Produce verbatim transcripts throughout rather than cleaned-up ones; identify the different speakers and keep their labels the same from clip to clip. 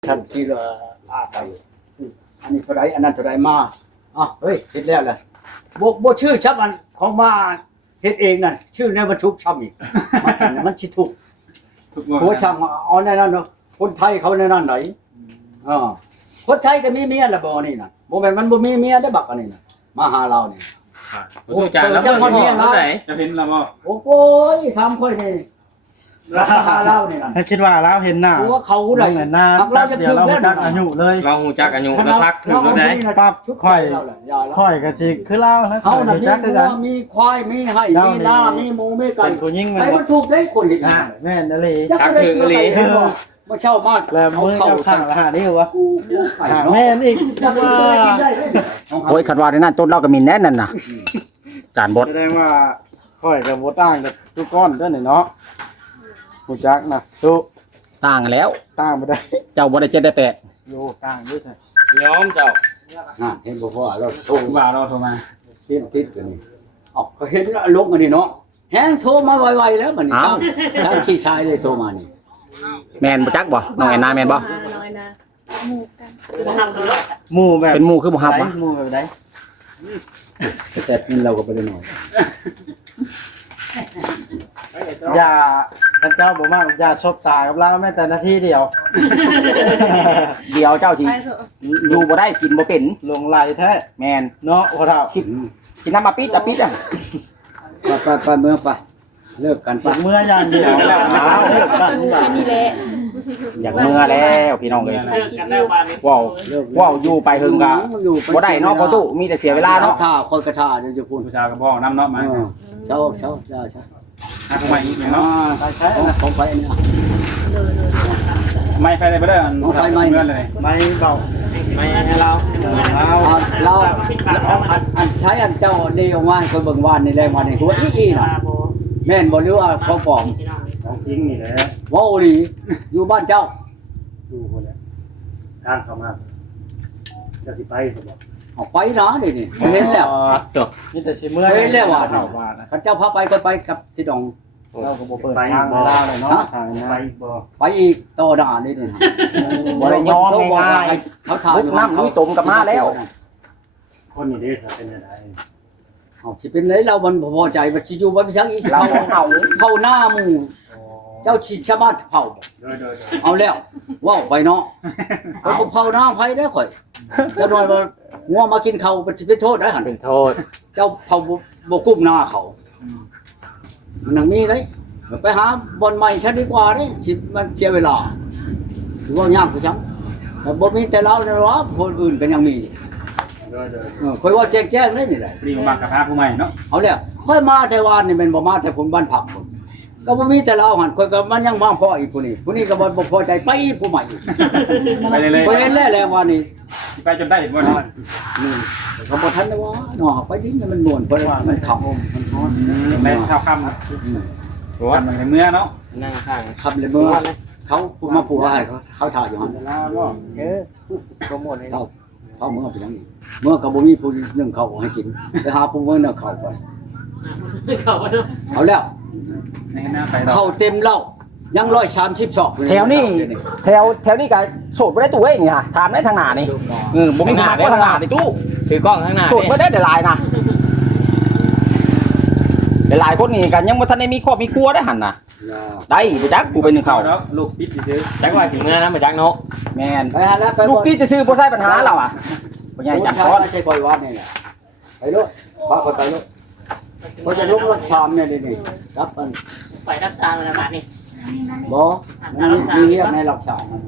Speaker 1: ฉันที่ละอาไปอันนี้เท่าไรอันนั้นเท่าไรมาอ่ะเฮ้ยเห็นแล้วแหละบวกบวกชื่อชับมันของมาเฮ็ดเองนั่นชื่อในบรรทุกชับอีกมันมันชิถูกหัวช่างเอาในนั้นเนาะคนไทยเขาในนั้นไหนอ่าคนไทยก็มีเมียละบ่นี่น่ะบ่แม่นมันบ่มีเมียได้บักอันนี้น่ะมาหาเรานี่
Speaker 2: โอ้จานแล้วเมื่อไหร่จะเห็นแล้วบ่
Speaker 1: โอ้โหทำค่อยนี่ราคาเรานี่น่ะ
Speaker 3: ให้คิดว่าเราเห็นหน้า
Speaker 1: หัวเขาได้
Speaker 3: เหมือนหน้า
Speaker 1: เราจะ
Speaker 3: เดี๋ย
Speaker 1: ถึ
Speaker 3: ว
Speaker 1: ง
Speaker 3: เรา
Speaker 1: แล้ว
Speaker 3: จักอายุเลย
Speaker 2: เราหูจักอายุเราทักถึงแล้วได้
Speaker 3: ปั๊บค่อย
Speaker 1: ค่
Speaker 3: ค่อยก็สิคือเรานะ
Speaker 1: เขาน่ะมี
Speaker 3: จักคือ
Speaker 1: วั
Speaker 3: กั
Speaker 1: วน มีควายมีไห่มีนามีหมูมีไก่
Speaker 3: เป็นผู้หญิงแม่นบ่
Speaker 1: ไอ้มันถูกได้คนอีก
Speaker 3: อ่าแม่นนั่นเลย
Speaker 1: จักได้คือไก่มาเช่ามาก
Speaker 3: แล้วมือ
Speaker 1: เข้า
Speaker 3: เจ้าข้างละหานี่วะ
Speaker 1: ไก่
Speaker 3: หา
Speaker 1: เนาะ
Speaker 3: แม่นอีก
Speaker 1: จักได้
Speaker 3: ว่า
Speaker 1: กินได้เลย
Speaker 4: โอ้ยขัดว่าในนั้นต้นเราก็มีแน่นนั่นน่ะจานบด
Speaker 3: แสดงว่าค่อยก็บ่ต่างกับทุกก้อนเด้อนี่เนาะฮู้จักนะตุ
Speaker 4: ต่างกันแล้ว
Speaker 3: ต่างบ่ได้
Speaker 4: เจ้าบ่ได้เจ็ดได้แปด
Speaker 3: โยต่างด้วยใช่
Speaker 2: ย้อมเจ้า
Speaker 1: อ่ะเห็นบ่พ่อเราโทร
Speaker 2: บ่าวเราโทรมา
Speaker 1: ติดติดตัวนี้อ๋อก็เห็นลงอันนี้เนาะแฮงโทรมาไวๆแล้วบัดนี้ครับทางชี้ชายเลยโทรมานี่
Speaker 4: แมนบ่จักบ่น้องแอนนาแมนบ่
Speaker 5: น้อยนะหมูกัน
Speaker 3: หมู่แบบ
Speaker 4: เป็นหมู่คือบ่ฮับวะ
Speaker 3: หมู่แบบใด
Speaker 1: แต่นี่เราก็บ่ได้น้อย
Speaker 3: อย่าท่านเจ้าบ่มากอย่าชบตากับเราแม้แต่นาทีเดียว
Speaker 4: เดี๋ยวเจ้าสิ
Speaker 5: ไปเถอะ
Speaker 4: อยู่บ่ได้กินบ่เป็น
Speaker 3: ลงไหลแท้
Speaker 4: แมน
Speaker 3: เนาะพ่อเฒ่า
Speaker 4: คิดกินน้ำมาปิดอะปิดอ่ะ
Speaker 1: ไปไปไปเมื่อไปเลิกกันไป
Speaker 3: เมื่ออย่างเดียวอ้าวเลิกกัน
Speaker 5: แค่นี้แหละ
Speaker 4: อยากเมื่อแล้วพี่น้องเอ้ย
Speaker 5: เลิกกันแล้ววันนี้
Speaker 4: ว้าวว้าวอยู่ไปหึงกะ
Speaker 1: อยู่
Speaker 4: บ่ได้เนาะพ่อตู้มีแต่เสียเวลาเนาะ
Speaker 1: ท่าคนกระท่าเดี๋ยวจะพูด
Speaker 2: ผู้ชายก็บอกน้ำเนาะมา
Speaker 1: เออเช้าเช้าเช้าเช้า
Speaker 2: หักใหม่อีก
Speaker 1: อ่า
Speaker 2: เนาะ
Speaker 1: ไปใช้ของไปเนี่ย
Speaker 2: ไม่ไปได้บ่ได้อันเมื่อเลย
Speaker 3: ไม่เบา
Speaker 2: ไม่ให้เรา
Speaker 3: เรา
Speaker 1: อ่าเราอันอันใช้อันเจ้านี่ออกมาให้คนเบิ่งวานนี่แรงวานนี่หัวอีๆน่ะแม่นบ่หรือว่าของปลอม
Speaker 3: ของจริงนี่แหละ
Speaker 1: เว้าดีอยู่บ้านเจ้า
Speaker 3: ดูคนแหละทางเข้ามาจะสิไปสมบัติ
Speaker 1: ออกไปนะนี่นี่เห็นแล้ว
Speaker 4: จบ
Speaker 3: นี่แต่สิเมื่อ
Speaker 1: เห็นแล้วว่า
Speaker 3: เฒ่าว่านะ
Speaker 1: คันเจ้าพาไปก็ไปกับที่ดอง
Speaker 3: เราก็บ่เปิดทางเวลาเลยเนาะทางไปบ่
Speaker 1: ไปอีกต่อหน้านี่นี่
Speaker 4: บ่ได้ยอมง่าย
Speaker 1: เขาถ่าย
Speaker 4: ลุ
Speaker 1: อก ยู่
Speaker 4: น้ำลุยตุ่มกับมาแล้ว
Speaker 3: คนนี่เด้สิเป็นจังได๋
Speaker 1: เอาสิเป็นไรเรามันบ่พอใจว่าสิอยู่บ่มีชักอีก
Speaker 4: เราเอา
Speaker 1: เผาหน้าหมู่เจ้าชิชาวบ้านเผาบ่
Speaker 3: โดยโดย
Speaker 1: เอาแล้วว้าวไปเนาะเขาบ่เผาหน้าไผได้ข่อยเจ้าน้อยว่างัวมากินข้าวมันสิเป็นโทษได้หั่น
Speaker 4: เป็นโทษ
Speaker 1: เจ้าเผาบ่บ่กุ้มหน้าเขามันยังมีเด้ไปหาบ่อนใหม่ซะดีกว่าเด้สิมันเสียเวลาสิว่ายากคือจังก็บ่มีแต่เราเนาะคนอื่นก็ยังมี
Speaker 3: โดยโดย
Speaker 1: เออค่อยว่าแจ้งๆได้นี่แหละ
Speaker 2: ปรีมากับพระผู้ใหม่เนาะ
Speaker 1: เอาแล้วค่อยมาแต่วานนี่แม่นบ่มาแต่ผมบ้านผักผมก็บ่มีแต่เราหั่นค่อยก็มันยังมาพ่ออีกผู้นี้ผู้นี้ก็บ่บ่พอใจไปอีกผู้ใหม่อีก
Speaker 2: ไปเลยเลย
Speaker 1: ไปเห็นแล้วแหละว่านี่
Speaker 2: ไปจนได้บ่
Speaker 1: นี่เขาบ่ทันได้ว่าเนาะไปดินมันม่วนเพราะมันขำมันฮ้อน
Speaker 2: แม่ข้าวค่ำรถมันเมื่อเนาะ
Speaker 4: นั่งข้าง
Speaker 1: ขับเลยเมื่อเขาพูดมาผูกให้เขาเขาถ่ายอยู่หั่น
Speaker 3: เวลาบ่เออโปรโมทให้
Speaker 1: เขาเขาเมื่อไปยังอีกเมื่อก็บ่มีผู้นึ่งข้าวให้กินไปหาผู้เมื่อนึ่งข้าวไปเอาแล้ว
Speaker 2: ในหน้าไป
Speaker 1: เข้าเต็มเหล้ายังร้อยสามสิบศอก
Speaker 4: แถวนี้แถวแถวนี้ก็โสดบ่ได้ตู้เอ้ยนี่ฮะถามได้ทางหน้านี่เออบ่มีทางได้ทางหน้านี่ตู้
Speaker 2: ถือกล้องข้างหน้า
Speaker 4: โสดบ่ได้หลายนะหลายคนนี่กันยังบ่ทันได้มีครอบมีครัวได้หั่นน่ะได้บ่จักกูไปนึงเขา
Speaker 2: แล้วลูกปิดซื้อ
Speaker 4: จักว่าสิเมื่อนะบ่จักเนาะแม่น
Speaker 1: ไปหาแล้วไป
Speaker 4: ลูกพี่จะซื้อบ่ใช่ปัญหาเราอ่ะบ่ใหญ่
Speaker 1: ใหญ่
Speaker 4: จั
Speaker 1: จั
Speaker 4: ง
Speaker 1: ง
Speaker 4: ก่อน
Speaker 1: ไม่ใช่ปล่อยวัดนี่แหละไปด้วยพาคนไปด้วยเพราะจะลุกรถชามเนี่ยนี่นี่รับมัน
Speaker 5: ไปรักษาโรงพยาบาลนี่
Speaker 1: บ่มันมีเรียกในหลักชามมัน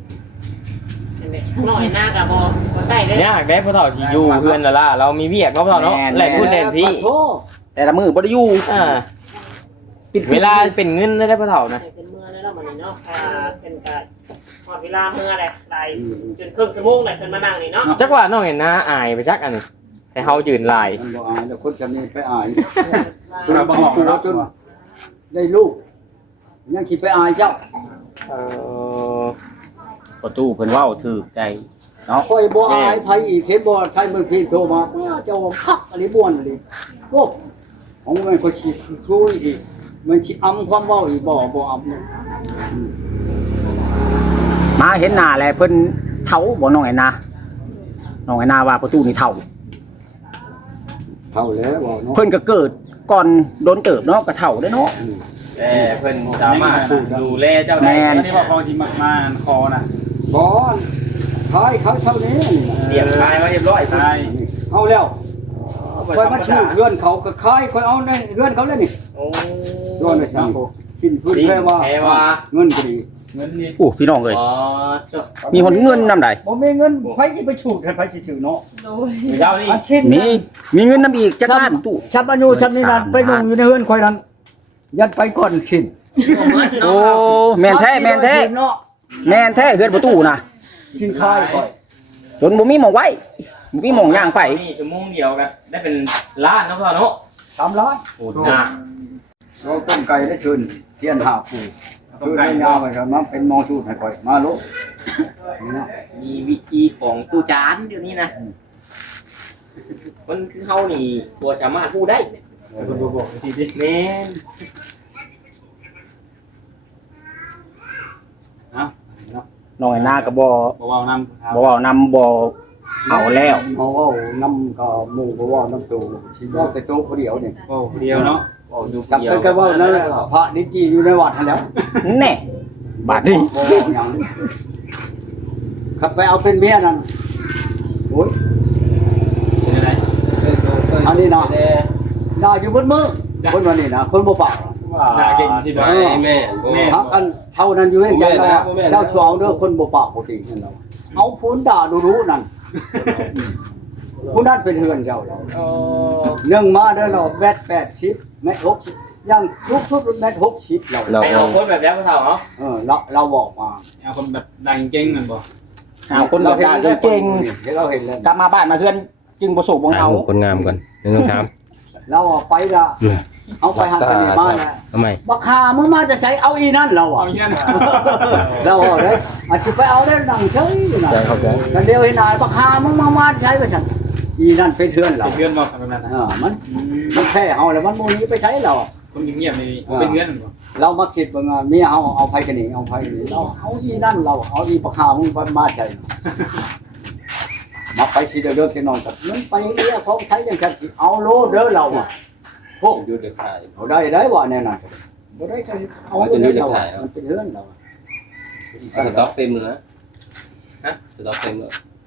Speaker 5: หน่อยหน้ากับโบโบใส่เลย
Speaker 6: ยากได้พ่อเฒ่าสิอยู่เพื่อนละล่ะเรามีเวียกเนาะพ่อเฒ่าเนาะแหล่งพูดแหล่งที่
Speaker 1: โอ้
Speaker 4: แต่ละมือบ่ได้อยู่
Speaker 6: อ่าปิดเวลาเป็นเงินได้พ่อเฒ่านะ
Speaker 5: เป็นเมื่อแล้วมันนี่เนาะเป็นการหอดเวลาเมื่อแหละไล่จนครึ่งชั่วโมงแหละขึ้นมานั่งนี่เนาะ
Speaker 6: จักว่าน้องเห็นหน้าอายไปจักอันนี้แต่เฮายืนลาย
Speaker 1: มันบ่อายแล้วคนจะนี่ไปอาย
Speaker 2: เราบ่บอกเนาะ
Speaker 1: จนได้ลูกยังคิดไปอายเจ้า
Speaker 6: เออ
Speaker 4: ประตูเพิ่นเว้าถูกใจเนาะ
Speaker 1: ค่อยบ่อายไผอีกเห็นบ่ใช้เมืองพีโทรมาว่าเจ้าคักอะไรม่วนอะไรโอ้ของมันก็สิคุยอีกมันสิอำความเว้าอีกบ่บ่อำเนี่ย
Speaker 4: มาเห็นหน้าแล้วเพิ่นเฒ่าบ่น้องไอ้นาน้องไอ้นาว่าประตูนี่เฒ่า
Speaker 1: เท่าแล้วบ่เนาะ
Speaker 4: เพิ่นก็เกิดก่อนโดนเติบเนาะก็เฒ่าได้เนาะ
Speaker 6: แต่เพิ่นสามารถดูแลเจ้าได้
Speaker 4: แม่น
Speaker 2: อันนี้ว่าของที่มามาคอน่ะ
Speaker 1: บ่ขายเขาเช่านี้นี่นะ
Speaker 6: เตรียมคายไว้เรียบร้อย
Speaker 2: ใช่
Speaker 1: เอาแล้วคอยมาชูเพื่อนเขาก็ขายคอยเอาในเพื่อนเขาเลยนี่
Speaker 6: โอ้
Speaker 1: ย้อนไปใช่กินพื้นแพ้ว่า
Speaker 6: แพ้ว่า
Speaker 1: เงินก็ดี
Speaker 2: เงินนี่
Speaker 4: โอ้พี่น้องเอ้ย
Speaker 6: อ๋อเจ้า
Speaker 4: มีคนเงินนำใด
Speaker 1: บ่มีเงินไผสิไปชูดให้ไผสิถือเนาะ
Speaker 6: เจ้านี่
Speaker 1: อันชิ้น
Speaker 4: มีมีเงินนำอีกจักล้านตู้
Speaker 1: ชับอายุชับนี่นั่นไปนุ่งอยู่ในเฮือนคอยนั้นยัดไปก่อนชิ้น
Speaker 4: โอ้แม่นแท้แม่นแท้
Speaker 1: เนาะ
Speaker 4: แม่นแท้เฮือนประตูน่ะ
Speaker 1: ชิ้นคายก่อน
Speaker 4: จนบ่มีหม่องไว้บ่มีหม่องย่างไป
Speaker 6: นี่ชั่วโมงเดียวกันได้เป็นล้านเนาะพ่อเนาะ
Speaker 1: สามล้าน
Speaker 6: โอ้หนัก
Speaker 1: เราต้มไก่ได้เชิญเทียนหาปูคือให้ยาไปครับมันเป็นหมอชูดให้ก่อยมาลูกนี่เนาะ
Speaker 6: มีวิธีของตู้จานเดี๋ยวนี้นะมันคือเฮานี่ตัวสามารถพูดได้
Speaker 2: คุณบอกบอกทีดิ
Speaker 6: แม่น
Speaker 2: เนาะเนาะ
Speaker 4: น้องไอ้นาก็บ่
Speaker 2: บ่เว้านำ
Speaker 4: บ่เว้านำบ่เอาแล้ว
Speaker 1: เอาเอาน้ำก็หมูก็ว่าน้ำตูสิว่าแต่ตูผู้เดียวนี่
Speaker 2: โอ้เดียวเนาะ
Speaker 6: โอ้ดู
Speaker 1: จับกันก็ว่านั่นแหละพระนิจีอยู่ในวัดนั่นแหล้ว
Speaker 4: แน่บาดนี้
Speaker 1: บ่เอาหยังขับไปเอาเป็นเมียนั่นโอ้ย
Speaker 2: เป็นอะไร
Speaker 1: อันนี้นะด่าอยู่บนมือคนวันนี้นะคนบ่ปาก
Speaker 2: ด่าเก่งสิบ่
Speaker 6: แม่แม่
Speaker 1: พักกันเท่านั้นอยู่ให้ใจเราเจ้าชวเอาเด้อคนบ่ปากบ่ตินั่นเนาะเอาพูนด่าดูรู้นั่นผู้นั้นเป็นเฮือนเจ้าเรา
Speaker 6: โอ้
Speaker 1: เนื่องมาเด้อเราแมตแปดสิบแมตหกสิบยังทุกชุดแมตหกสิบเรา
Speaker 6: ไปเอาคนแบบแล้วพ่อเฒ่าเนาะ
Speaker 1: เออเราเราบอกมา
Speaker 2: เอาคนแบบดังเก่งนั่นบ่
Speaker 4: เอาคนแบบด่าเก่ง
Speaker 1: เดี๋ยวเราเห็นแล้ว
Speaker 4: ๆกลับมาบ้านมาเฮือนจึงบ่สุขบ่เอา
Speaker 7: คนงามก่อนหนึ่งสองสาม
Speaker 1: เราเอาไปละเอาไปหันกันนี่มานะ
Speaker 7: ทำไม
Speaker 1: บักคามึงมาจะใช้เอาอีนั่นเราอ่ะ
Speaker 2: เอาอย่างนั้น
Speaker 1: เราเอาได้อาจจะไปเอาได้ดังเฉยนะกันเดียวเห็นนายบักคามึงมามาใช้ไปฉันอีนั่นเป็นเทือนเรา
Speaker 2: เพื่อนบอกแบบนั้น
Speaker 1: เออมันมันแพ้เอาแล้วมันโมนี้ไปใช้เรา
Speaker 2: คนเงียบๆนี่เป็นเงินบ่
Speaker 1: เรามาคิดว่างานเมียเอาเอาไผกันนี่เอาไผกันนี่เราเอาอีนั่นเราเอาอีบักคามึงมาใช้มาไปสิเด้อจะนอนกับมันไปเรียกของใช้ยังจะเอาโลเด้อเราอ่ะพวก
Speaker 7: ยุดเลยขาย
Speaker 1: เอาได้ได้ว่าแน่นอนบ่ได้ก็เอาไปเลยเราอะมันเป็นเรื่องเรา
Speaker 7: สต็อกเต็มเลยนะฮะสต็อกเต็มเลย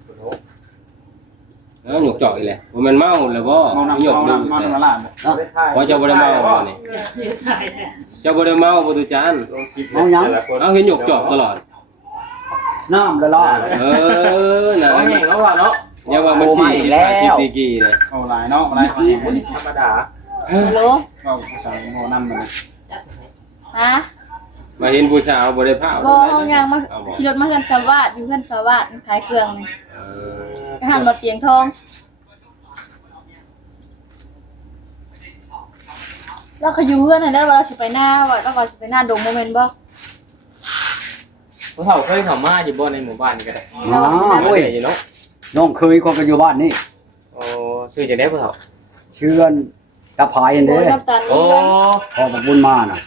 Speaker 7: แล้วหยกจ่อยเลยว่ามันเมาแล้วบ่
Speaker 2: เมาน้ำ
Speaker 7: หยก
Speaker 2: เมา
Speaker 7: ดู
Speaker 2: น้ำเมาน้ำละลายบ่
Speaker 7: ว่าเจ้าบ่ได้เมาบ่นี่เจ้าบ่ได้เมาบ่ตุจาน
Speaker 1: เอาหยัง
Speaker 7: เอาเห็นหยกจ่อตลอด
Speaker 1: น้ำละลาย
Speaker 7: เออน่ะ
Speaker 6: เอาอย่างแล้วพ่อเนาะ
Speaker 7: อย่าว่ามันสี่สิบห้าสิบดีกี่เลย
Speaker 2: เอาหลายเนาะหลายแห่ง
Speaker 6: ธรรมดา
Speaker 8: ฮัลโหล
Speaker 2: ก็สั่งโมน้ำมา
Speaker 8: ฮะ
Speaker 7: มาเห็นผู้สาวบ่ได้พา
Speaker 8: บ่เฮายังมาขี่รถมาเฮือนสวัสดิ์อยู่เฮือนสวัสดิ์ขายเครื่องนี่
Speaker 7: เออ
Speaker 8: ก็หันมาเตียงทองแล้วเขาอยู่เฮือนน่ะได้ว่าเราสิไปหน้าว่าเราว่าสิไปหน้าดงโมเมนต์บ่
Speaker 6: พ่อเฒ่าเคยเข้ามาอยู่บ่ในหมู่บ้านนี่ก็ได้
Speaker 1: อ๋อโอ้ย
Speaker 6: อยู่เนาะ
Speaker 1: น้องเคยคนกันอยู่บ้านนี่
Speaker 6: โอ้ชื่อจังได๋พ่อเฒ่า
Speaker 1: เชื่อนตาพายอัน
Speaker 8: โอ้
Speaker 1: เด้
Speaker 8: ยน้ำตาล
Speaker 6: โอ้
Speaker 1: พอมาบุญมาน่ะ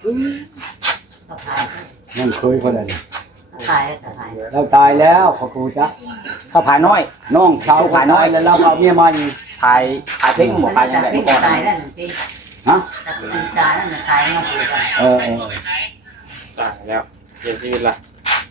Speaker 1: น้องเคยคนใดเราตายแล้วขอครูจ๊ะ
Speaker 4: เข้าผายน้อย
Speaker 1: น้องชาวขายน้อยแล้วเราเอาเมียมาอยู่
Speaker 4: ผายผายเพ่งบ่ผายจังได๋ก่อน
Speaker 9: ตายแล้วหนึ่งที
Speaker 1: ฮะ
Speaker 9: ตัดสินใจแล้วหนึ่งตายแล้วมาคุยกัน
Speaker 1: เออเออ
Speaker 6: ตายแล้วเสียชีวิตละ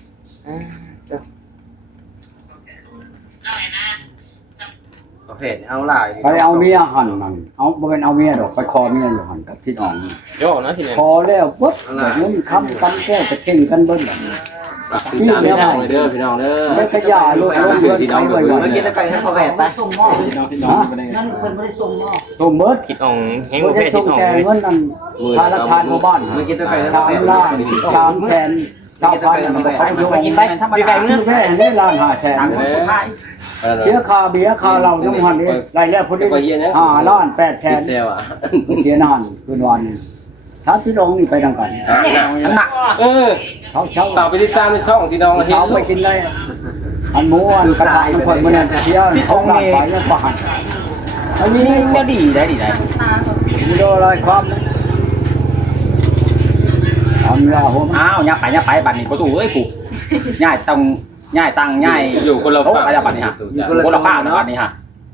Speaker 3: โอเคเอาหลาย
Speaker 1: ไปเอาเมียหันมันเอาบ่เป็นเอาเมียดอกไปคอเมียอยู่หันกับทิศอ่อง
Speaker 6: โยกนะทีนี้
Speaker 1: พอแล้วปุ๊บแบบนั้นคำกันแก้วกระเช่งกันเบิ้ล
Speaker 7: พี่น้องพี่น้องเด้อพี่น้องเด้อ
Speaker 1: ไม่ขยะลูกลูกเพื่อนไปไว้ไว้
Speaker 9: เมื่อกี้ตะไคร้ให้เขาแหวนไปส่งหม้อ
Speaker 2: พี่น้องพี่น้องไปได้
Speaker 9: นั่นคนไม่ได้ส่งหม้อ
Speaker 1: ตัวเมิด
Speaker 6: คิดอ่องแฮง
Speaker 1: บ่
Speaker 6: บ่
Speaker 1: ได้
Speaker 6: แพ้
Speaker 1: ส่
Speaker 6: คิ
Speaker 1: ง
Speaker 6: ดอ่อง
Speaker 1: แต่เงินนั่นค่ารักทานหมู่บ้าน
Speaker 9: เมื่อกี้ตะไคร้ให้
Speaker 1: สา
Speaker 9: เขา
Speaker 1: ม
Speaker 9: แหวน
Speaker 1: ล้านสามแสนชาวพันธุ์เขาโยง
Speaker 4: กินไปธรรม
Speaker 1: ชื่อ
Speaker 4: ดา
Speaker 1: ชื่อแม่ได้ล้านห้าแสนเสียค่าเบียร์ค่าเหล้าน้ำมันนี่รายแล้วพุ่นนี่ห้าล้านแปดแสน
Speaker 7: เดียวอ่ะ
Speaker 1: เสียนานคืนวันถามพี่น้องนี่ไปดังกัน
Speaker 4: น้ำหนัก
Speaker 7: เออ
Speaker 1: เช้าเช้า
Speaker 7: ต่อไปติดตามในช่องที่น้องเห็น
Speaker 1: เช้าไปกินเลยอันหมูอันกระต่ายทุกคนมันเที่ยวของหลานไปแล้วก็หันอันนี้
Speaker 4: แนวดีได้ดีได้
Speaker 1: มีโดอะไรความนะทำยาหัวมัน
Speaker 4: อ้าวยับไปยับไปบัดนี้ประตูเอ้ยปู่ง่ายต้องง่ายตั้งง่าย
Speaker 7: อยู่คนละ
Speaker 4: โอ้
Speaker 7: ฝั่ง
Speaker 4: ไปแล้วบัดนี้ฮะ
Speaker 7: ตู้
Speaker 4: อยู่
Speaker 7: จาน
Speaker 4: คนละฝั่งนะบัดนี้ฮะ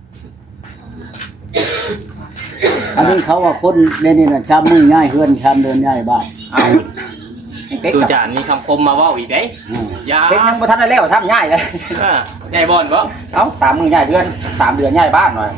Speaker 1: อันนี้เขาว่าคนในนี่น่ะชามมือง่ายเฮือนชามเดินง่ายบ้าน
Speaker 4: เอาเป๊ก
Speaker 6: ตู้
Speaker 4: ครับ
Speaker 6: จานมีคำคมมาเว้าอีกเด้
Speaker 1: อืม
Speaker 6: ยา
Speaker 4: เป๊กยังบ่ทันได้แล้วทำง่ายเลย
Speaker 6: อ่าใหญ่บ่อนบ่
Speaker 4: เอ้าสามมื้อง่ายเดือนสามเดือนง่ายบ้านหน่อย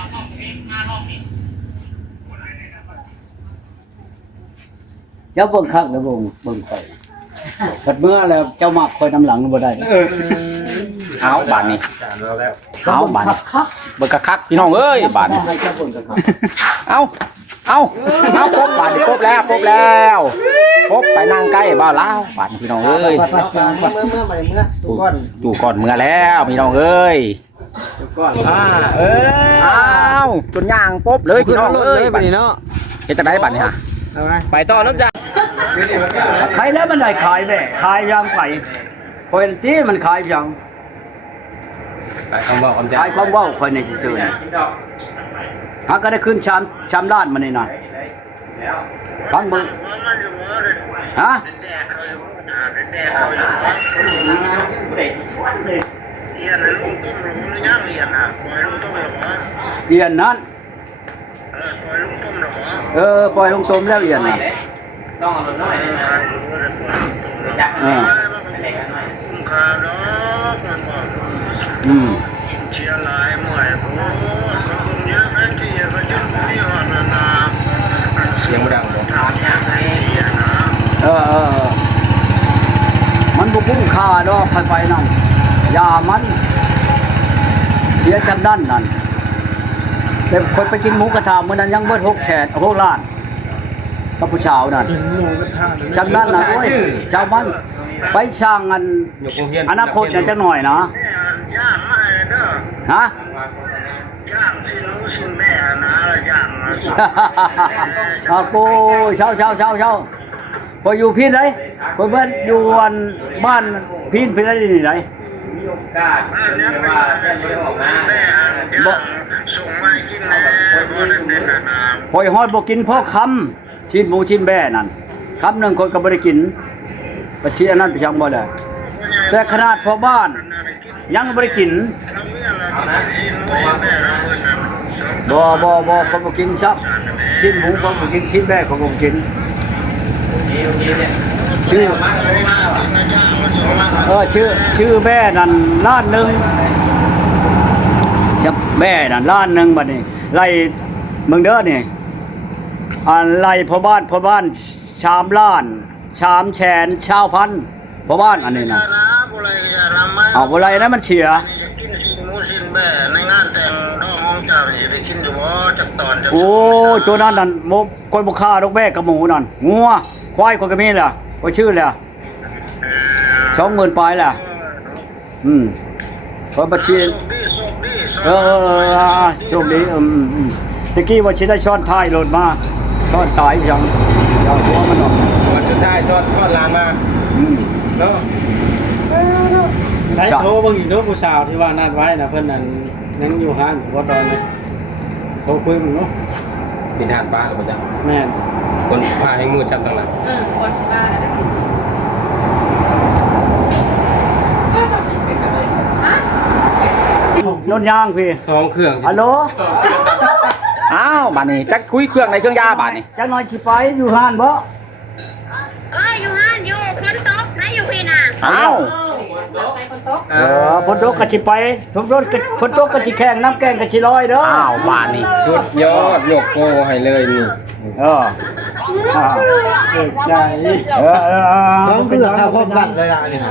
Speaker 1: เจ้าเบิ่งคักแล้วเบิ่งเบิ่งข่อยบัดเมื่อแล้วเจ้ามักข่อยน้ำหลังบ่ได้
Speaker 4: เอาบัดนี้
Speaker 2: จานเราแล้ว
Speaker 4: เอาบัดนี้
Speaker 1: คัก
Speaker 4: เบิ่งคักๆพี่น้องเอ้ยบัดนี้
Speaker 1: ให้เจ้าเบิ่งคัก
Speaker 4: เอาเอาเอาครบบัดนี้ครบแล้วครบแล้วครบไปนั่งใกล้บ่าวลาวบัดนี้พี่น้องเอ้ย
Speaker 9: เมื่อเมื่อเมื่อเมื่อทุกคน
Speaker 4: อยู่ก่อนเมื่อแล้วพี่น้องเอ้ย
Speaker 3: อ่าเอ้ย
Speaker 4: อ้าวจนย่างปุ๊บเลยพี่น้องเอ้ย
Speaker 3: บัดนี้เนาะ
Speaker 4: เฮ็ดจังไดบัดนี้ฮะ
Speaker 3: เอาไง
Speaker 4: ไปต่อน้ำจ้า
Speaker 1: ๆใครแล้วมันได้ขายแม่ขายยังไปข่อยที่มันขายยัง
Speaker 7: หลายคำบอกคำจา
Speaker 1: ขายความเว้าข่อยในซื่อๆนี่หาก็ได้ขึ้นชามชามด้านมานี่น่ะฟังเบิ่งฮะ เอียนนั้นเออปล่อยลงต้มแล้วเอียนน่ะ
Speaker 6: ต้องเอาหน่อยนึงนะจัก
Speaker 1: เออ
Speaker 6: เล็กๆหน่อย
Speaker 1: อืม
Speaker 7: เสียงบ่ดังบ่
Speaker 1: เออเออเออมันบ่คุ้มค่าดอกไปๆนั่นอย่ามันเสียจำนั่นนั่นแต่คนไปกินหมูกระทะมื้อนั้นยังเบิดหกแสนหกล้านกับผู้ชาวนั่น
Speaker 3: กินหมูกระทะ
Speaker 1: จำนั่นน่ะโอ้ยชาวบ้านไปสร้างอัน
Speaker 7: ยกโรงเรียน
Speaker 1: อนาคตเนี่ยจักหน่อยนะฮะ อากูเช่าเช่าเช่าเช่าพออยู่พินไหนพอเพิ่นอยู่วันบ้านพินพินไหนนี่ไหน
Speaker 6: มีโอกาสเรียกว่าจะไปออกมา
Speaker 1: บ่พอยฮอดบ่กินพ่อคำชิ้นหมูชิ้นแบ่นั่นคำหนึงคนก็บ่ได้กินประชีอันนั้นไปจังบ่ได้แต่ขนาดพ่อบ้านยังบ่ได้กิน
Speaker 6: เอานะ
Speaker 1: บ่บ่บ่คนบ่กินซับชิ้นหมูคนบ่กินชิ้นแบ่คนบ่กิน
Speaker 6: โอเคโอเคเนี่ย
Speaker 1: ชื่อ
Speaker 6: มาเลยมาว่ะ
Speaker 1: เออชื่อชื่อแม่นั่นล้านหนึงจะแม่นั่นล้านหนึงบัดนี้ไล่เมืองเด้อนี่อ่าไล่พ่อบ้านพ่อบ้านชามล้านชามแสนชาวพันพ่อบ้านอันนี้น่ะเอาบ่ไรนะมันเสียโอ้ตัวนั้นนั่นโมคอยบ่ฆ่าดอกแม่กับหมูนั่นงัวควายคนก็มีแหละก็ชื่อแหละสองหมื่นปลายแหละอืมพอบัญชีเออเออเอออ่าโชคดีอืมอืมอืมตะกี้ว่าสิได้ช้อนท้ายรถมาช้อนตายยังอย่าหัวมันออก
Speaker 7: วันสุดท้ายชอดชอดลานมา
Speaker 1: อืม
Speaker 7: เนาะ
Speaker 3: ใช้โทรเบิ่งอีกเนาะผู้สาวที่ว่านัดไว้น่ะเพิ่นนั่นยังอยู่ห้านบ่ตอนนี้โทรคุยเบิ่งเนาะ
Speaker 7: ดินทานบ้านหรือเปล่า
Speaker 3: แม่น
Speaker 7: คนพาให้มือจำต่างหลัง
Speaker 8: เออวันสิบห้าแล้ว
Speaker 1: รถยางพี่
Speaker 7: สองเครื่อง
Speaker 1: ฮัลโหล
Speaker 4: อ้าวบัดนี้จักคุยเครื่องในเครื่องยาบัดนี้
Speaker 1: จักหน่อยสิไปอยู่ห้านบ่
Speaker 10: เอออยู่ห้านอยู่ฝนตกนะอยู่พี่น่ะ
Speaker 4: อ้าว
Speaker 8: ไปคนโต๊ะ
Speaker 1: เออพนตกก็สิไปพนตกก็พนตกก็สิแข่งน้ำแกงก็สิลอยเด้อ
Speaker 4: อ้าวบัดนี้
Speaker 7: สุดยอดยกโกให้เลยนี่
Speaker 1: เอออ่า
Speaker 3: เอกใจ
Speaker 1: เออเออเออ
Speaker 3: ต้องคือข้าวพบกันเลยล่ะนี่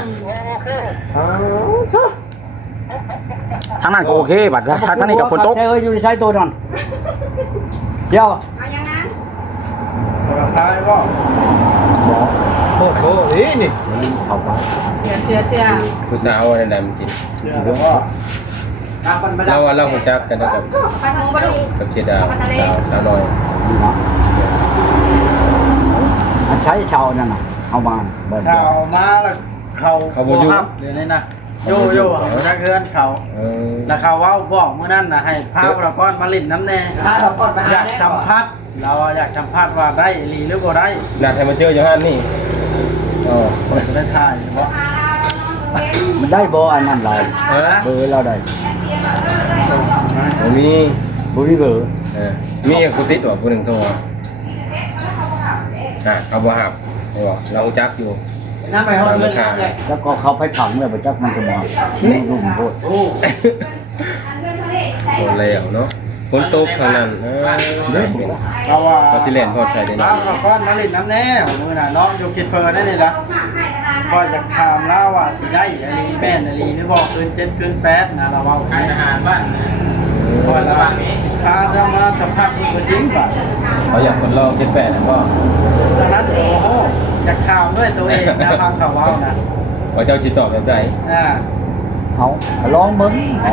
Speaker 4: ทางนั้นก็โอเคบัดทางนี้กับฝนตก
Speaker 1: เอ้ยอยู่ในใช้ตัวนั่นเดี๋ยว
Speaker 10: เอายังนั้น
Speaker 3: ตายบ่โอ้โหนี่นี่
Speaker 1: เอาไป
Speaker 8: เสียเสียเสีย
Speaker 7: ผู้สาวอะไรนั่นมันกิน
Speaker 9: ตามกันมา
Speaker 7: เราว่าเราหัวจักกันนะครับ
Speaker 8: ไปทางบ่ดู
Speaker 7: กับเชดาวสาวสาวน้อย
Speaker 1: นี่นะอันใช้ชาวนั่นน่ะเอามาเบิ่ง
Speaker 3: ข่าวมาแล้วเขาครับเดี๋ยวนี้นะโยโย่จักเฮือนเขา
Speaker 7: เออ
Speaker 3: แล้วเขาเว้าบอกมื้อนั้นน่ะให้พาเราก้อนมาลิ้นน้ำแน่
Speaker 9: ถ้าเราก่อนมา
Speaker 3: อยากสัมภาษณ์เราอยากสัมภาษณ์ว่าได้อีหลีหรือบ่ได้
Speaker 7: นัดให้มาเจออยู่ห้านนี่อ๋อ
Speaker 3: เปิดได้ถ่ายบ่
Speaker 1: มันได้บ่อันนั้นเรา
Speaker 7: เออ
Speaker 1: เบอร์เราได้
Speaker 7: บ่มี
Speaker 1: บ่มีเบอร์
Speaker 7: เออมีอย่างกูติดว่าผู้หนึงโทรอ่ะเขาบ่ฮับเขาบอกเรารู้จักอยู่
Speaker 9: น้ำไปห้องเงินน้ำใหญ่
Speaker 1: แล้วก็เขาไปผังเลยบ่จักมันก็มานี่รุ่มโพด
Speaker 9: โอ้
Speaker 7: โหแล้วเนาะฝนตกเท่านั้นเออเด็กนี่
Speaker 3: เราว่า
Speaker 7: เขาสิเล่นพอดใส่ได้
Speaker 3: เรา
Speaker 7: เนาะ
Speaker 3: เราก้อนมาเล่นน้ำแน่มือน่ะเนาะอยู่กินเพลินนั่นนี่ละก็จะถามเล่าว่าสิได้อะไรแม่นอะไรหรือบอกคืนเจ็ดคืนแปดนะเราเอา
Speaker 2: ขายอาหารบ้านนะ
Speaker 3: ก็ระหว่างนี้ถ้าจะมาสัมภาษณ์คนจริงป่ะ
Speaker 7: เขาอยากทดลองเจ็ดแปดนะก็
Speaker 3: ดังนั้นโอ้โหอยากถามด้วยตัวเองนะฟังเขาเว่านะ
Speaker 7: ว่าเจ้าสิตอบแบบใด
Speaker 3: อ่า
Speaker 1: เอาลองมึงเอา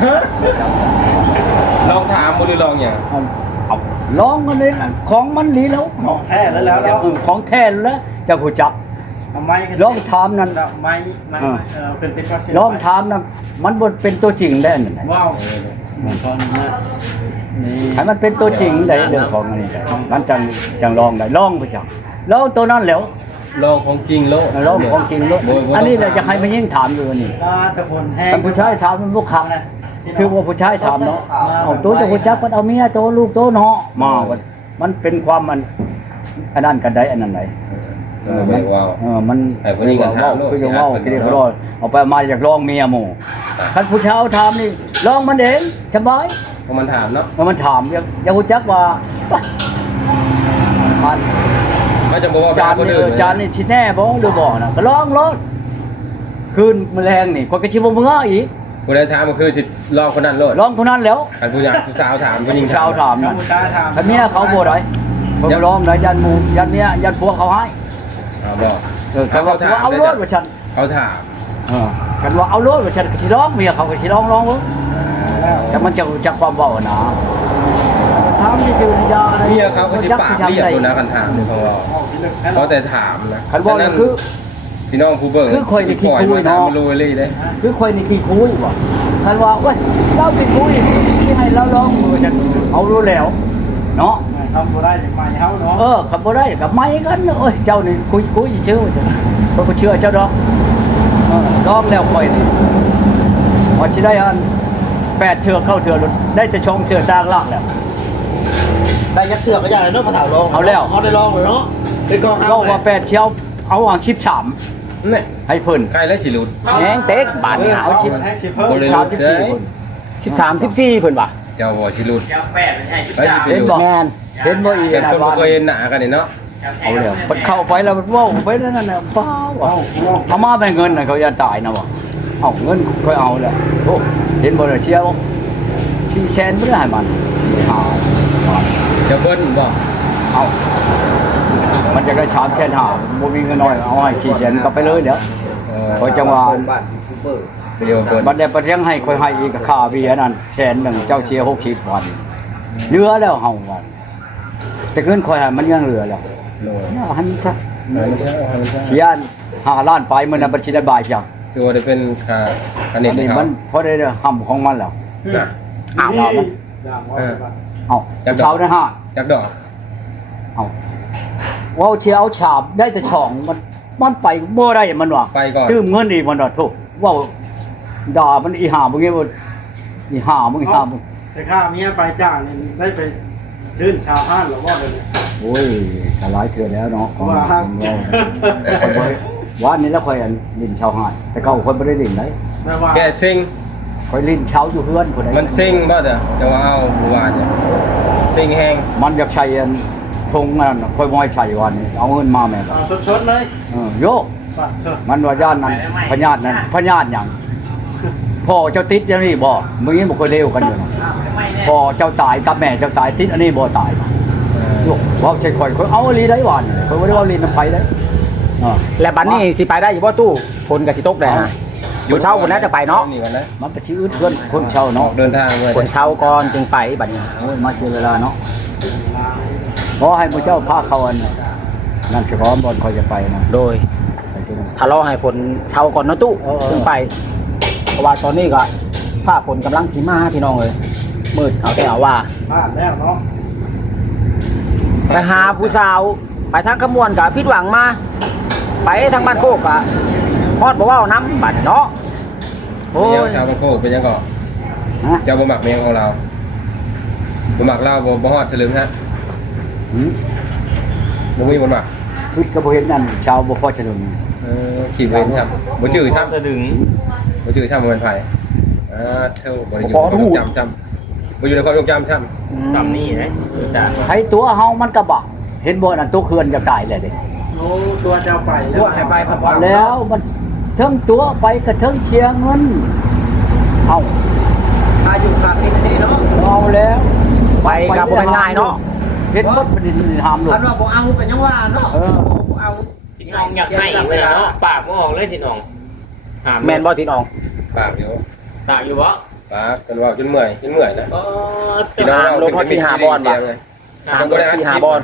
Speaker 7: ลองถามบ่หรือลองหยัง
Speaker 1: เอาเอาลองมันเลยนะของมันดีแล้ว
Speaker 3: ของแท้แล้วแล้วเรา
Speaker 1: เออของแท้แล้วเจะหูจัก
Speaker 3: ทำไม
Speaker 1: ลองถามนั่น
Speaker 3: ดอกไม้ไม้เออเป็นเป็นข้อเสีย
Speaker 1: ลองถามนะมันบ่เป็นตัวจริงได้นั่นแหละ
Speaker 3: ว้าวตอนนี้นี่
Speaker 1: ให้มันเป็นตัวจริงได้เรื่องของอันนี้ได้มันจังจังลองได้ลองไปจังลองตัวนั้นแล้ว
Speaker 7: ลองของจริงโลก
Speaker 1: ลองของจริงแล้วอันนี้เราจะให้มันยิ่งถามอยู่อันนี้
Speaker 3: ตาตะพนแห้ง
Speaker 1: ท่านผู้ชายถามมันบ่คำนะคือว่าผู้ชายถามเนาะเอาตัวเจะผู้จักมันเอาเมียตัวลูกตัวเนาะมาว่ามันเป็นความมันอันนั้นกันได้อันนั้นไหน
Speaker 7: เออไม่ว้าว
Speaker 1: เออมัน
Speaker 7: ไอ้คนนี้ก็ถามโลก
Speaker 1: คือจะ
Speaker 7: สิฮะ
Speaker 1: ว่า
Speaker 7: คนนี้
Speaker 1: คือเรียกว่าเอาไปมาจากลองเมียหมู่ท่านผู้ชายถามนี่ลองมันเองสบาย
Speaker 7: เพราะมันถามเนาะ
Speaker 1: ว่ามันถามอย่าอย่าผู้จักว่ามัน
Speaker 7: มันจะบอกว่า
Speaker 1: จาน
Speaker 7: คน
Speaker 1: นี่
Speaker 7: อื่น
Speaker 1: จานนี่ที่แน่บ่หรือบ่น่ะก็ลองรถคืนแมลงนี่ก็กระชิบมืออีก
Speaker 7: ผู้ใดถามก็คือสิลองคนนั้นโลด
Speaker 1: ลองคนนั้นแล้ว
Speaker 7: คันผู้ใหญ่ผู้สาวถามผู้หญิง
Speaker 1: ชาวถาม
Speaker 3: กั
Speaker 1: นั่
Speaker 3: ม
Speaker 1: น
Speaker 3: พูชาถาม
Speaker 1: ถ้าเมียเขาบ่ได้เขาบ่ลองได้ยันหมู่ยันเมียยันผัวเขาให้
Speaker 7: อ่าบอก
Speaker 1: เออเขาว่าผัวเอารถว่าฉัน
Speaker 7: เขาถาม
Speaker 1: เออกันว่าเอารถว่าฉันก็สิร้องเมียเขาก็สิร้องร้องเบิ่งแต่มันจะจะความเว้านะถามชื่อๆยาอะไร
Speaker 7: เมียเขาก็สิปากเรียกคนนะกันถามเนี่ยเขาว่าเขาแต่ถามนะ
Speaker 1: คันว่าคือ
Speaker 7: พี่น้องผู้เบิก
Speaker 1: คือคอยได้คิดคุย
Speaker 7: เนาะ
Speaker 1: เนาะ
Speaker 7: มาลุยเลยเลย
Speaker 1: คือคอยนี่ขี้คุยบ่คันว่าเว้ยเราขี้คุยที่ให้เราร้องว่าฉันเอารู้แล้วเนาะ
Speaker 3: ทำบ่ได้จากไม้เฮาเนาะ
Speaker 1: เออขับบ่ได้กับไม่กันเอ้ยเจ้านี่คุยคุยเชื่อว่าจะเพิ่นบ่เชื่อเจ้าดอกเออลองแล้วค่อยนี่พอสิได้อันแปดเทื่อเข้าเทื่อรถได้แต่ชงเทื่อตางล่างแล้ว
Speaker 9: ได้ยักเถื่อก็อย่างไรเนาะพระเถาลง
Speaker 1: เอาแล้ว
Speaker 9: เขาได้ลองเลยเนาะเป็นกอง
Speaker 1: ก็ว่าแปดเชียวเอาอ่างสิบสาม
Speaker 7: นี่
Speaker 1: ให้เพิ่น
Speaker 7: ใกล้แล้วสิหลุด
Speaker 4: แหงเต็กบาดนี่
Speaker 1: เอาชิป
Speaker 3: ให้สิเพิ่ม
Speaker 7: บ่ได้
Speaker 1: สามสิบสี่คน
Speaker 4: สิบสามสิบสี่เพิ่นว่า
Speaker 7: เจ้าบ่สิหลุด
Speaker 5: จะแปดไม่ใช่สิบ
Speaker 7: ไปสิ
Speaker 5: สาม
Speaker 7: ไป
Speaker 1: เห็น
Speaker 7: ดู
Speaker 1: บ่
Speaker 4: แม่น
Speaker 1: เห็นบ่อี
Speaker 7: เป็น
Speaker 1: นะ
Speaker 7: คนบ่
Speaker 1: ว่า
Speaker 7: เคยเห็นหน้ากันนี่เนาะ
Speaker 1: เอาแล้วมันเข้าไปแล้วมันเว้าไปนั่นน่ะเปล่าอ่ะเอามาไปเงินน่ะเขาจะตายนะบ่เอาเงินค่อยเอาแหละโอ้เห็นบ่ล่ะเชียวที่แชนบ่ได้ให้มันเอา
Speaker 7: จะเบิ้ลบ่
Speaker 1: เอามันจะได้ชามแชนหาบ่มีเงินน้อยเอาให้ขี้แชนก็ไปเลยเดี๋ยว
Speaker 7: เออ
Speaker 1: พอจังหวะ
Speaker 9: เป็นบ้านยูทูบเบอร์
Speaker 7: เดี๋ยวเบิ้ล
Speaker 1: บัดเดี๋ยวประเที่ยงให้ค่อยให้อีกค่าเบียร์นั่นแชนหนึ่งเจ้าเชียร์หกสิบวันเหลือแล้วเฮาวันแต่เงินค่อยให้มันยังเหลือแล้ว
Speaker 7: โน่น
Speaker 1: เนี่ยหันซะ
Speaker 7: เออไม่ใช่เอาไม่ใช่
Speaker 1: เชียนห้าล้านไปมันน่ะบัญชีได้บาทจัง
Speaker 7: คือว่าได้เป็นค่าคะแน
Speaker 1: อั
Speaker 7: น
Speaker 1: น
Speaker 7: ให้
Speaker 1: นี้
Speaker 7: เขา
Speaker 1: มันพอได้ห้ำของมันแล้ว
Speaker 7: น่ะ
Speaker 1: อ้าวเอามัน
Speaker 3: อย่างว่า
Speaker 7: เออ
Speaker 1: เอาเช้าได้ห้า
Speaker 7: จักดอก
Speaker 1: เอาว้าวเชียวฉาบได้แต่ช่องมันมันไปบ่ได้มันว่า
Speaker 7: ไปก่อน
Speaker 1: ตื้มเงินอีกมันว่าโทษว้าวด่ามันอีห่ามึงไงบ่อีห่ามึงอีห่ามึง
Speaker 3: แต่ข้าเมียไปจ้างนี่ได้ไปชื่นชาวห้านหรือว่าเลย
Speaker 1: โอ้ยก็หลายเทื่อแล้วเนาะของ
Speaker 3: ว่า
Speaker 1: เราคนบ่วันนี้แล้วค่อยอันลิ้นชาวหาดแต่เก่าคนบ่ได้ลิ้นได้
Speaker 3: แม่ว่า
Speaker 7: แกซิง
Speaker 1: ค่อยลิ้นเช้าอยู่เฮือนพุ่นใด
Speaker 7: มันซิงบ่เด้อจะว่าเอาผู้ว่าเนี่ยซิงแฮง
Speaker 1: มันอยากใช้อันทงนั่นน่ะค่อยบ่ให้ใช้วันนี้เอาเงินมาแม่ก็
Speaker 3: เอาสดๆเลย
Speaker 1: เออโยก
Speaker 3: ปัดเถอะ
Speaker 1: มันว่าญาตินั้นพญาตินั้นพญาติหยังพ่อเจ้าติดอย่างนี้บ่มึงนี้บ่ค่อยเลวกันอยู่นะพ่อเจ้าตายกับแม่เจ้าตายติดอันนี้บ่ตายโยกเว้าใช่ค่อยค่อยเอาอีหลีได้หวานค่อยบ่ได้เว้าลิ้นนำไผได้อ่า
Speaker 4: และบัดนี้สิไปได้อยู่บ่ตู้ฝนก็สิตกได้ฮะอยู่เช้าพุ่นแล้วจะไปเนาะ
Speaker 7: นี่ก่อนนะ
Speaker 1: มันก็สิอึดเพื่อนคนเช่า
Speaker 7: ออ
Speaker 1: เนาะ
Speaker 7: กเดินทางเลย
Speaker 4: ฝนเช้าก่อนจึงไปบัดนี้
Speaker 1: โอ้ยมาเสียเวลาเนาะขอให้พระเจ้าพาเขาอันนั่นเฉพาะบอนคอยจะไปนะ
Speaker 4: โดย
Speaker 1: ไปที่นั่น
Speaker 4: ถ้ารอให้ฝนเช้าก่อนเนาะตู้
Speaker 1: เออเออ
Speaker 4: จึงไป เพราะว่าตอนนี้ก็ฟ้าฝนกำลังสิมาพี่น้องเอ้ยมืดเอาแต่เอาว่า
Speaker 3: พลาดแล้วเนาะ
Speaker 4: ไปหาผู้สาวไปทางขมวนกับผิดหวังมา ไปทางบ้านโคกอะฮอดบ่เว้าน้ำบัดเนาะโอ้
Speaker 7: เป็นยัง
Speaker 4: ย
Speaker 7: ชาวบางโคกเป็นยังก่อ
Speaker 1: ฮะ
Speaker 7: เจ้าบ่มักเมียของเราบ่มักเราบ่บ่ฮอดสลึงฮะ
Speaker 1: หืม
Speaker 7: บ่มีบ่มัก
Speaker 1: คิดก็บ่เห็นนั่นชาวบ่พอฉลุน
Speaker 7: เออขี่บ่เห็นครับบ่จื้อครับ
Speaker 6: สะดึง
Speaker 7: บ่จื้อครับบ่เป็นไผอ่าเท่าบ่ได้อยู่ในความทรงจำจำบ่อยู่ในความทรงจำจำ
Speaker 6: ซ้ำนี่นะตูจาน
Speaker 1: ไผตัวเฮามันก็บ่เห็นบ่นั่นตัวเขื่อนจะตายเลยเด้
Speaker 3: โอ้ตัวเจ้าไป
Speaker 9: พวกให้ไปพับ
Speaker 1: แล้วมันเทิงตัวไปกระเทิงเชียงเงินเอา
Speaker 9: พาอยู่พากินนี่เนาะ
Speaker 1: เอาแล้ว
Speaker 4: ไปกับบ่แม่นง่ายเนาะ
Speaker 1: เฮ็ดหมดประเด็นหามล
Speaker 9: คั
Speaker 1: ง
Speaker 9: นว่าบ่เอาก็ยังว่าเนาะ
Speaker 1: เออ
Speaker 9: บ่เอา
Speaker 6: ที่น้องอยากให้เวลาเนาะปากบ่ออกเลยที่น้องหาม
Speaker 4: แม่นบ่ที่น้อง
Speaker 7: ปากเดี๋ยว
Speaker 6: ปากอยู่บ่
Speaker 7: ปากกันว่าจนเมื่อยจนเมื่อยนะ
Speaker 6: เออ
Speaker 7: พี่น้องเรา
Speaker 4: ลงฮอดสี่ห้าบอลว่ะ หามสี่หาบอล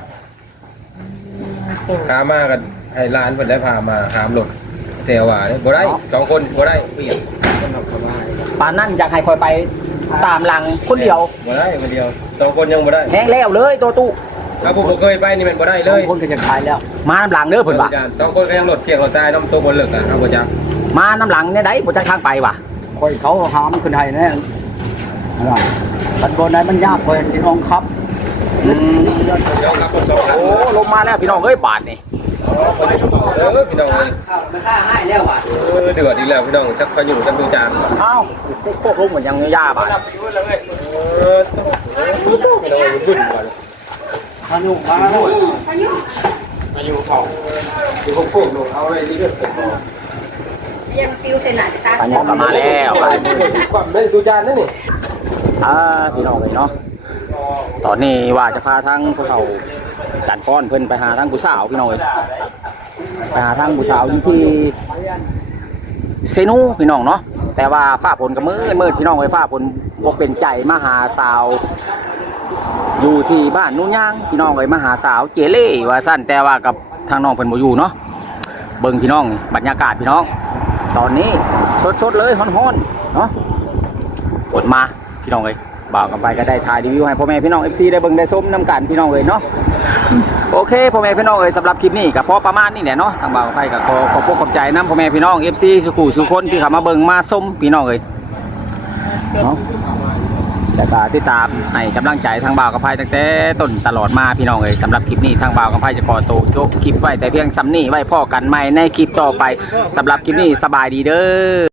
Speaker 7: ขามากันให้ร้านเพิ่นได้พามาหามรถแต่ว่าบ่ได้สองคนบ่ได้เปลี่ยน
Speaker 4: ปานนั้นอยากให้คอยไปตามหลังคนเดียว
Speaker 7: บ่ได้คนเดียวสองคนยังบ่ได้
Speaker 4: แห้งแล้วเลยตัวตู้
Speaker 7: ถ้าผมบ่เคยไปนี่มันบ่ได้
Speaker 1: เล
Speaker 7: เลย ย
Speaker 1: คนก็จะขายแล้ว
Speaker 4: มาน้ำหลังเด้อเพิ่นว่ะ
Speaker 7: สองคนก็ยังรถเสี่ยงรถตายน้ำตัวบนเลิกอ่ะเอาบ่จัก
Speaker 4: มาน้ำหลังเนี่ยได้บ่จักทางไปว่ะ
Speaker 1: คอยเขาหามขึ้นให้แน่อะไรปันบนนั้นมันยากคอยสิน้องครับ
Speaker 4: อืม
Speaker 7: ยอมรับคนสองครั้ง
Speaker 4: โอ้ลงมาแล้วพี่น้องเอ้ยบาทนี่
Speaker 7: อ๋อคนที่เออพี่น้องเอ้ย
Speaker 9: มันฆ่าให้แล้วว่ะ
Speaker 7: เออเดือดอีกแล้วพี่น้องชักพายุชักดูจาน
Speaker 4: เอ้าพวกลงเหมือนยังยาบาท
Speaker 7: เออพี่น้องเอ้ยบุ่นก่อน
Speaker 1: พานุมาแล้ว
Speaker 7: อายุของที่พวกพวกลงเอาอะไรนี่เลือดเป็นบ่
Speaker 10: ยังปิวใส่หน้าตา
Speaker 4: ปัญญากลับมาแล้ว
Speaker 7: ความเล่นดูจานนั่นนี่
Speaker 4: อ่าพี่น้องเลยเนาะตอนนี้ว่าจะพาทั้งพวกเขาการฟ้อนเพิ่นไปหาทั้งผู้สาวพี่น้องเลยไปหาทั้งผู้สาวอยู่ที่เซนูพี่น้องเนาะแต่ว่าฟ้าฝนก็มืดมืดพี่น้องเลยฟ้าฝนบ่เป็นใจมาหาสาว อยู่ที่บ้านนุ่นย่างพี่น้องเลยมาหาสาวเจเล่ว่าสั้นแต่ว่ากับทางน้องเพิ่นบ่อยู่เนาะเบิ่งพี่น้องบรรยากาศพี่น้อง ตอนนี้สดๆเลยฮ้อนๆเนาะฝนมาพี่น้องเลยบ่าวกันไปก็ได้ถ่ายรีวิวให้พ่อแม่พี่น้อง เอฟ ซี ได้เบิ่งได้ชมนํกันพี่น้องเลยเนาะโอเคพ่อแม่พี่น้องเอ้ยสำหรับคลิปนี้ก็พอประมาณนี้แหละเนาะทางบ่าวกับไปก็ขอขอบคุณขอบใจนํพ่อแม่พี่น้อง เอฟ ซี สุขุสุคนที่เข้ามาเบิ่งมาชมพี่น้องเอ้ยเนาะแต่ก็ติดตามให้กำลังใจทางบ่าวกับไพ่ตั้งแต่ต้นตลอดมาพี่น้องเอ้ยสำหรับคลิปนี้ทางบ่าวกับไพ่จะขอตัวจบคลิปไว้แต่เพียงซ้ำนี้ไว้พ่อกันใหม่ในคลิปต่อไปสำหรับคลิปนี้สบายดีเด้อ